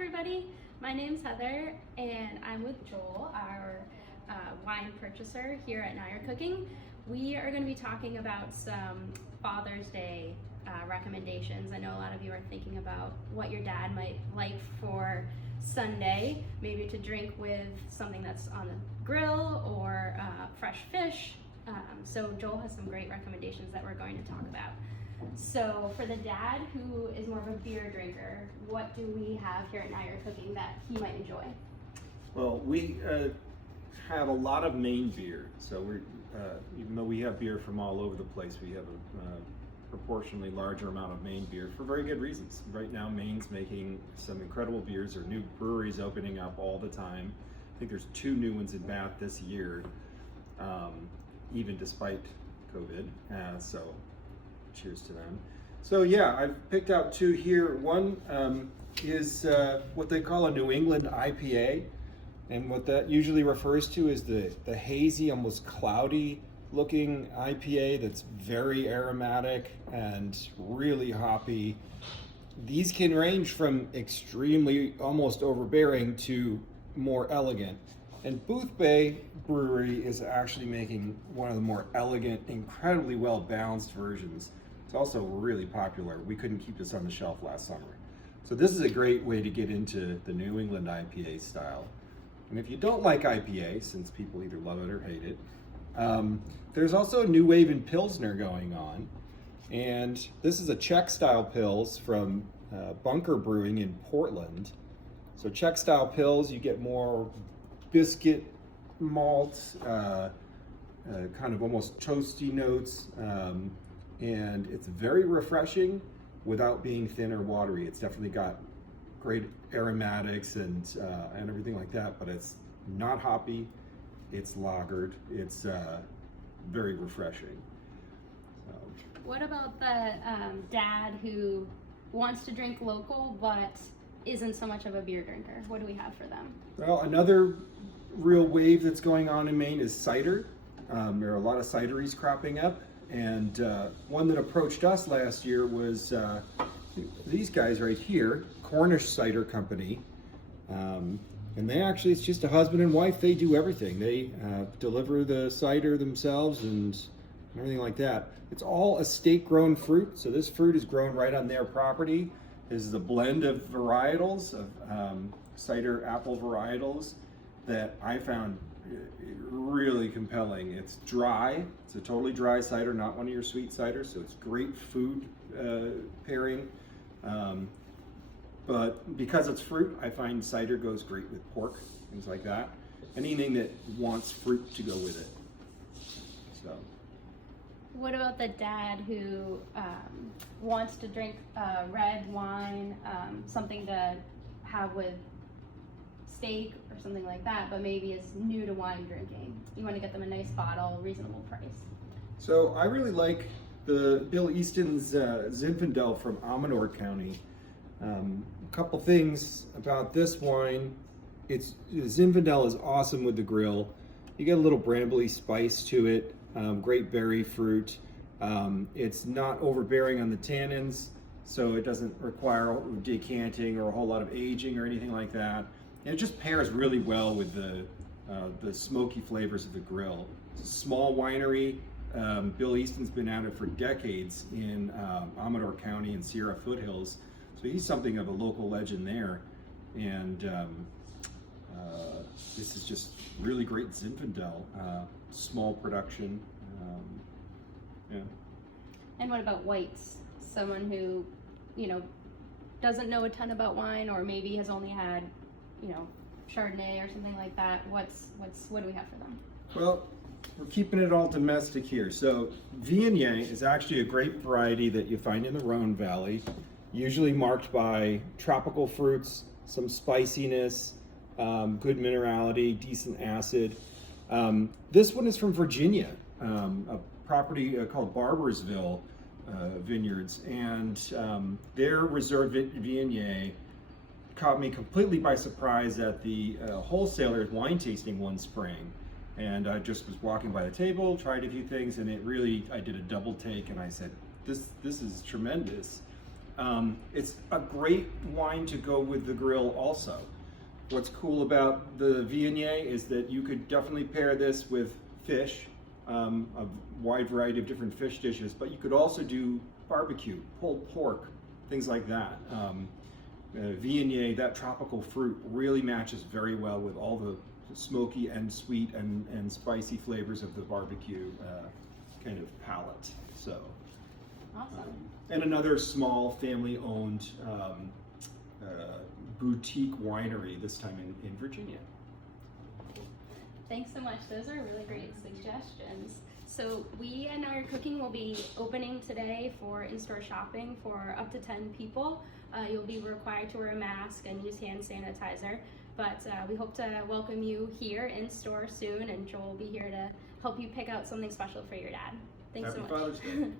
everybody, my name's Heather and I'm with Joel, our wine purchaser here at Cider Cooking. We are going to be talking about some Father's Day recommendations. I know a lot of you are thinking about what your dad might like for Sunday, maybe to drink with something that's on the grill or fresh fish. So Joel has some great recommendations that we're going to talk about. So for the dad who is more of a beer drinker, what do we have here at Cider Cooking that he might enjoy? Well, we have a lot of Maine beer. So we're, even though we have beer from all over the place, we have a proportionally larger amount of Maine beer for very good reasons. Right now, Maine's making some incredible beers. There are new breweries opening up all the time. I think there's 2 new ones in Bath this year, even despite COVID. So cheers to them. So yeah, I've picked out 2 here. One is what they call a New England IPA. And what that usually refers to is the hazy, almost cloudy looking IPA that's very aromatic and really hoppy. These can range from extremely almost overbearing to more elegant. And Booth Bay Brewery is actually making one of the more elegant, incredibly well balanced versions. It's also really popular. We couldn't keep this on the shelf last summer. So this is a great way to get into the New England IPA style. And if you don't like IPA, since people either love it or hate it, there's also a new wave in Pilsner going on. And this is a Czech style Pils from Bunker Brewing in Portland. So Czech style Pils, you get more biscuit malt, kind of almost toasty notes, and it's very refreshing without being thin or watery. It's definitely got great aromatics and everything like that, but it's not hoppy, it's lagered, it's very refreshing. What about the dad who wants to drink local but isn't so much of a beer drinker? What do we have for them? Well, another real wave that's going on in Maine is cider. There are a lot of cideries cropping up, and one that approached us last year was these guys right here, Cornish Cider Company. And they actually, it's just a husband and wife. They do everything. They deliver the cider themselves and everything like that. It's all estate grown fruit. So this fruit is grown right on their property. This is a blend of varietals, of cider apple varietals that I found really compelling. It's dry. It's a totally dry cider, not one of your sweet ciders. So it's great food pairing. But because it's fruit, I find cider goes great with pork, things like that. Anything that wants fruit to go with it. So. What about the dad who wants to drink red wine, something to have with steak or something like that, but maybe is new to wine drinking? You want to get them a nice bottle, reasonable price. So I really like the Bill Easton's Zinfandel from Amador County. A couple things about this wine. Zinfandel is awesome with the grill. You get a little brambly spice to it, great berry fruit. It's not overbearing on the tannins, so it doesn't require decanting or a whole lot of aging or anything like that. And it just pairs really well with the smoky flavors of the grill. It's a small winery. Bill Easton's been at it for decades in Amador County and Sierra Foothills. So he's something of a local legend there, and this is just really great Zinfandel, small production, yeah. And what about whites? Someone who, doesn't know a ton about wine, or maybe has only had, Chardonnay or something like that. What do we have for them? Well, we're keeping it all domestic here. So Viognier is actually a grape variety that you find in the Rhone Valley, usually marked by tropical fruits, some spiciness, good minerality, decent acid. This one is from Virginia, a property called Barbersville Vineyards, and their Reserve Viognier caught me completely by surprise at the wholesaler's wine tasting one spring. And I just was walking by the table, tried a few things, and I did a double take, and I said, this is tremendous. It's a great wine to go with the grill also. What's cool about the Viognier is that you could definitely pair this with fish, a wide variety of different fish dishes, but you could also do barbecue, pulled pork, things like that. Viognier, that tropical fruit, really matches very well with all the smoky and sweet and spicy flavors of the barbecue kind of palate. So, Awesome. And another small family-owned boutique winery, this time in Virginia. Thanks so much. Those are really great suggestions. So we at Now You're Cooking will be opening today for in-store shopping for up to 10 people. You'll be required to wear a mask and use hand sanitizer, but we hope to welcome you here in store soon, and Joel will be here to help you pick out something special for your dad. Thanks so Happy much. Father's Day.